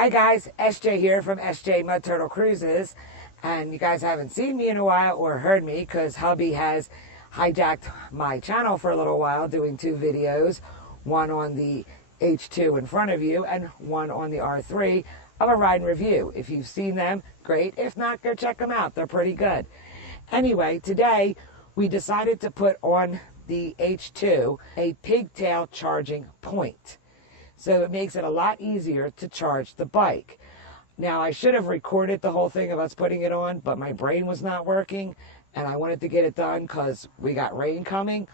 Hi guys, SJ here from SJ Mud Turtle Cruises, and you guys haven't seen me in a while or heard me because hubby has hijacked my channel for a little while doing two videos, one on the H2 in front of you and one on the R3 of a ride and review. If you've seen them, great. If not, go check them out. They're pretty good. Anyway, today we decided to put on the H2 a pigtail charging point. So it makes it a lot easier to charge the bike. Now, I should have recorded the whole thing of us putting it on, but my brain was not working, and I wanted to get it done because we got rain coming.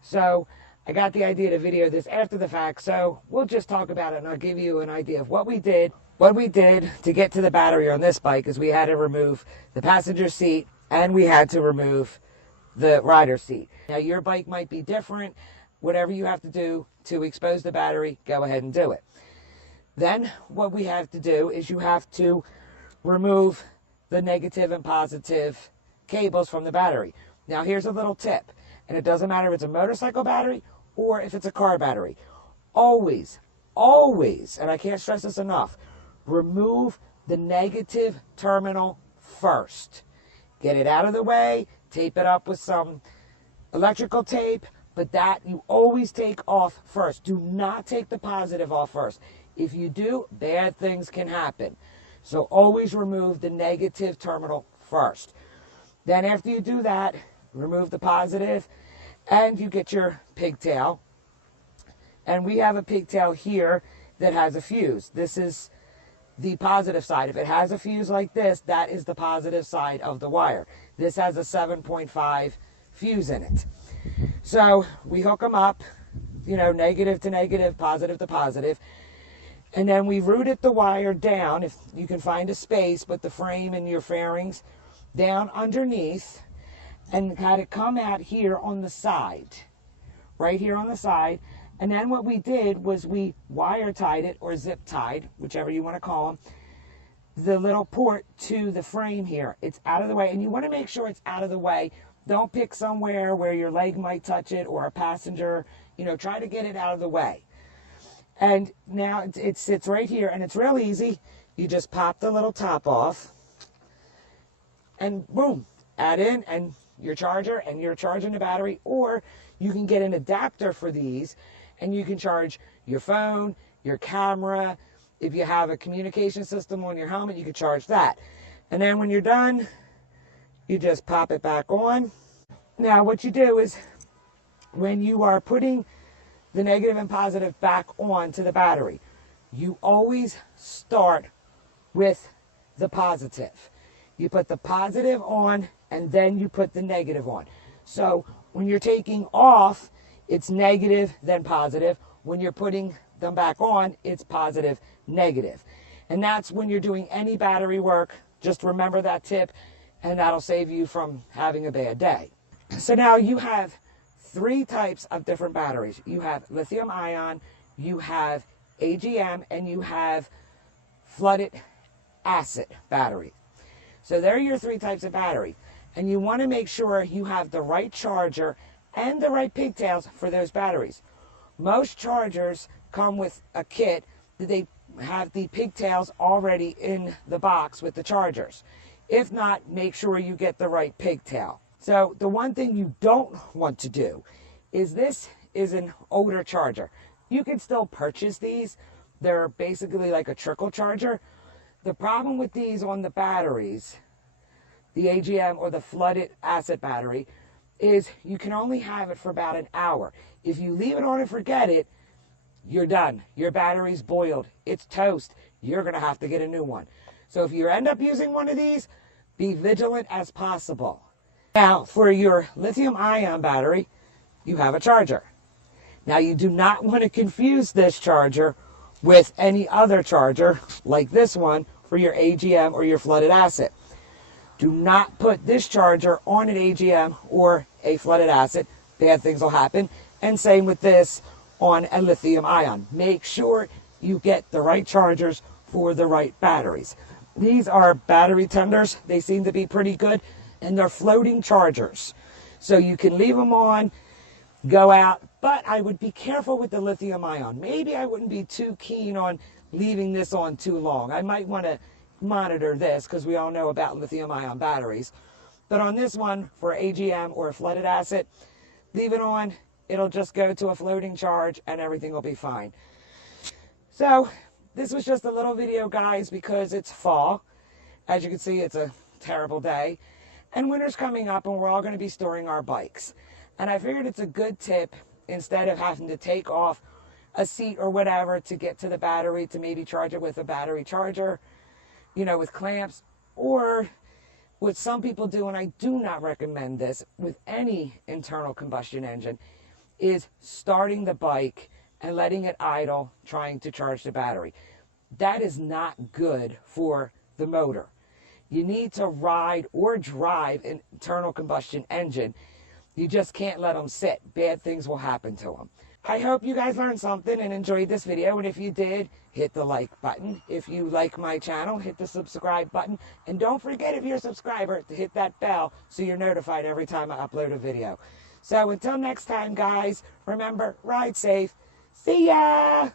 So I got the idea to video this after the fact, so we'll just talk about it, and I'll give you an idea of what we did. What we did to get to the battery on this bike is we had to remove the passenger seat, and we had to remove the rider seat. Now, your bike might be different. Whatever you have to do to expose the battery, go ahead and do it. Then what we have to do is you have to remove the negative and positive cables from the battery. Now here's a little tip, and it doesn't matter if it's a motorcycle battery or if it's a car battery. Always, and I can't stress this enough, remove the negative terminal first. Get it out of the way, tape it up with some electrical tape, but that you always take off first. Do not take the positive off first. If you do, bad things can happen. So always remove the negative terminal first. Then after you do that, remove the positive, and you get your pigtail. And we have a pigtail here that has a fuse. This is the positive side. If it has a fuse like this, that is the positive side of the wire. This has a 7.5 fuse in it. So we hook them up, negative to negative, positive to positive. And then we routed the wire down, if you can find a space, put the frame and your fairings down underneath, and had it come out here on the side, right here on the side. And then what we did was we wire tied it, or zip tied, whichever you want to call them, the little port to the frame here. It's out of the way, and you want to make sure it's out of the way. Don't pick somewhere where your leg might touch it or a passenger. Try to get it out of the way. And now it sits right here, and it's real easy. You just pop the little top off, and boom, add in and your charger, and you're charging the battery. Or you can get an adapter for these, and you can charge your phone, your camera. If you have a communication system on your helmet, you can charge that. And then when you're done, you just pop it back on. Now what you do is when you are putting the negative and positive back on to the battery, you always start with the positive. You put the positive on and then you put the negative on. So when you're taking off, it's negative, then positive. When you're putting them back on, it's positive, negative. And that's when you're doing any battery work. Just remember that tip, and that'll save you from having a bad day. So now you have three types of different batteries. You have lithium ion, you have AGM, and you have flooded acid battery. So there are your three types of battery. And you want to make sure you have the right charger and the right pigtails for those batteries. Most chargers come with a kit that they have the pigtails already in the box with the chargers. If not, make sure you get the right pigtail. So the one thing you don't want to do is, this is an older charger. You can still purchase these. They're basically like a trickle charger. The problem with these on the batteries, the AGM or the flooded acid battery, is you can only have it for about an hour. If you leave it on and forget it, you're done. Your battery's boiled. It's toast. You're going to have to get a new one. So if you end up using one of these, be vigilant as possible. Now, for your lithium-ion battery, you have a charger. Now, you do not want to confuse this charger with any other charger, like this one, for your AGM or your flooded acid. Do not put this charger on an AGM or a flooded acid. Bad things will happen. And same with this on a lithium-ion. Make sure you get the right chargers for the right batteries. These are battery tenders. They seem to be pretty good, and they're floating chargers. So you can leave them on, go out, but I would be careful with the lithium ion. Maybe I wouldn't be too keen on leaving this on too long. I might want to monitor this because we all know about lithium-ion batteries. But on this one, for AGM or flooded acid, leave it on. It'll just go to a floating charge and everything will be fine. So this was just a little video, guys, because it's fall. As you can see, it's a terrible day. And winter's coming up and we're all going to be storing our bikes. And I figured it's a good tip, instead of having to take off a seat or whatever to get to the battery, to maybe charge it with a battery charger, you know, with clamps, or what some people do, and I do not recommend this with any internal combustion engine, is starting the bike and letting it idle, trying to charge the battery. That is not good for the motor. You need to ride or drive an internal combustion engine. You just can't let them sit. Bad things will happen to them. I hope you guys learned something and enjoyed this video. And if you did, hit the like button. If you like my channel, hit the subscribe button. And don't forget, if you're a subscriber, to hit that bell so you're notified every time I upload a video. So until next time, guys, remember, ride safe. See ya!